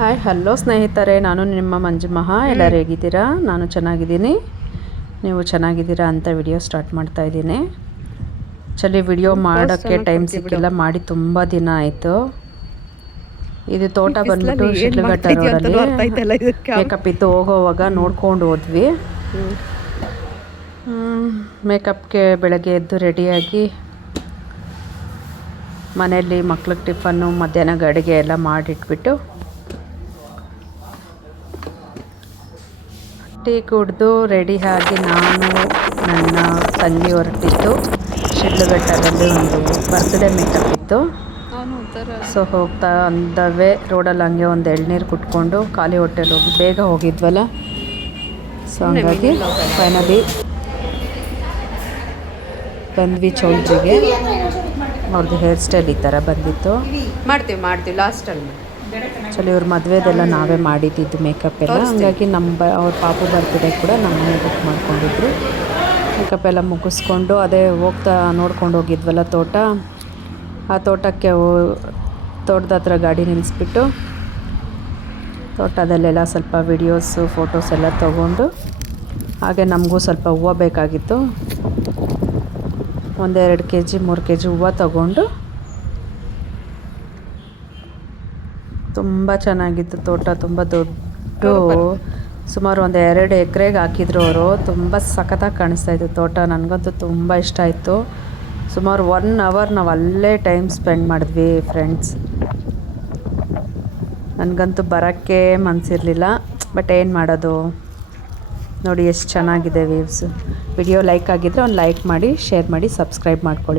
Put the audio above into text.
Hi hello ಸ್ನೇಹಿತರೆ, ನಾನು ನಿಮ್ಮ ಮಂಜು ಮಹಾ. ಎಲ್ಲರೂ ಹೇಗಿದ್ದೀರಾ? ನಾನು ಚೆನ್ನಾಗಿದ್ದೀನಿ, ನೀವು ಚೆನ್ನಾಗಿದ್ದೀರಾ ಅಂತ ವಿಡಿಯೋ ಸ್ಟಾರ್ಟ್ ಮಾಡ್ತಾ ಇದ್ದೀನಿ. ಆ್ಯಕ್ಚುಲಿ ವಿಡಿಯೋ ಮಾಡೋಕ್ಕೆ ಟೈಮ್ ಸಿಕ್ಕಿಲ್ಲ, ಮಾಡಿ ತುಂಬ ದಿನ ಆಯಿತು. ಇದು ತೋಟ ಬಂದ್ಬಿಟ್ಟು ಶಿಡ್ಲಘಟ್ಟ ರೋಡಲ್ಲಿ ಮೇಕಪ್ ಇತ್ತು. ಹೋಗೋವಾಗ ನೋಡ್ಕೊಂಡು ಹೋದ್ವಿ. ಮೇಕಪ್ಗೆ ಬೆಳಗ್ಗೆ ಎದ್ದು ರೆಡಿಯಾಗಿ ಮನೆಯಲ್ಲಿ ಮಕ್ಳಿಗೆ ಟಿಫನ್ನು ಮಧ್ಯಾಹ್ನಕ್ಕೆ ಅಡುಗೆ ಎಲ್ಲ ಮಾಡಿಟ್ಬಿಟ್ಟು ಟೀ ಕುಡಿದು ರೆಡಿಯಾಗಿ ನಾನು ನನ್ನ ತಂಗಿ ಹೊರಟಿದ್ದು ಶಿಡ್ಲಘಟ್ಟದಲ್ಲಿ ಒಂದು ಬರ್ತ್ಡೇ ಮೇಕಪ್ ಇತ್ತು. ಸೊ ಹೋಗ್ತಾ ಅಂದವೇ ರೋಡಲ್ಲಿ ಹಂಗೆ ಒಂದು ಎಳ್ನೀರು ಕುಟ್ಕೊಂಡು ಖಾಲಿ ಹೊಟ್ಟೆಲಿ ಹೋಗಿ ಬೇಗ ಹೋಗಿದ್ವಲ್ಲ. ಸೊ ಹಂಗಾಗಿ ಫೈನಲಿ ಬಂದ್ವಿ ಚೌಲ್ಟ್ರಿಗೆ. ಅವ್ರದ್ದು ಹೇರ್ ಸ್ಟೈಲ್ ಈ ಥರ ಬಂದಿತ್ತು. ಮಾಡ್ತೀವಿ ಲಾಸ್ಟಲ್ಲಿ. ಆ್ಯಕ್ಚುಲಿ ಇವ್ರ ಮದುವೆದೆಲ್ಲ ನಾವೇ ಮಾಡಿದ್ದು ಮೇಕಪ್ ಎಲ್ಲ. ಹಂಗಾಗಿ ಅವ್ರ ಪಾಪು ಬರ್ತ್ಡೇ ಕೂಡ ನಮ್ಮನ್ನೇ ಬುಕ್ ಮಾಡ್ಕೊಂಡಿದ್ರು. ಮೇಕಪ್ ಎಲ್ಲ ಮುಗಿಸ್ಕೊಂಡು ಅದೇ ಹೋಗ್ತಾ ನೋಡ್ಕೊಂಡು ಹೋಗಿದ್ವಲ್ಲ ತೋಟ. ಆ ತೋಟಕ್ಕೆ ತೋಟದ ಹತ್ರ ಗಾಡಿ ನಿಲ್ಲಿಸ್ಬಿಟ್ಟು ತೋಟದಲ್ಲೆಲ್ಲ ಸ್ವಲ್ಪ ವಿಡಿಯೋಸು ಫೋಟೋಸ್ ಎಲ್ಲ ತೊಗೊಂಡು, ಹಾಗೆ ನಮಗೂ ಸ್ವಲ್ಪ ಹೂವು ಬೇಕಾಗಿತ್ತು. 1-2 kg 3 kg ಹೂವು ತೊಗೊಂಡು, ತುಂಬ ಚೆನ್ನಾಗಿತ್ತು ತೋಟ. ತುಂಬ ದೊಡ್ಡ, ಸುಮಾರು 1-2 ಎಕರೆಗೆ ಹಾಕಿದ್ರು ಅವರು. ತುಂಬ ಸಖತ್ತಾಗಿ ಕಾಣಿಸ್ತಾಯಿತ್ತು ತೋಟ. ನನಗಂತೂ ತುಂಬ ಇಷ್ಟ ಆಯಿತು. ಸುಮಾರು 1 hour ನಾವು ಅಲ್ಲೇ ಟೈಮ್ ಸ್ಪೆಂಡ್ ಮಾಡಿದ್ವಿ ಫ್ರೆಂಡ್ಸ್. ನನಗಂತೂ ಬರೋಕ್ಕೆ ಮನಸ್ಸಿರಲಿಲ್ಲ, ಬಟ್ ಏನು ಮಾಡೋದು. ನೋಡಿ ಎಷ್ಟು ಚೆನ್ನಾಗಿದೆ ವ್ಯೂವ್ಸು. ವಿಡಿಯೋ ಲೈಕ್ ಆಗಿದ್ದರೆ ಒಂದು ಲೈಕ್ ಮಾಡಿ, ಶೇರ್ ಮಾಡಿ, ಸಬ್ಸ್ಕ್ರೈಬ್ ಮಾಡ್ಕೊಳ್ಳಿ.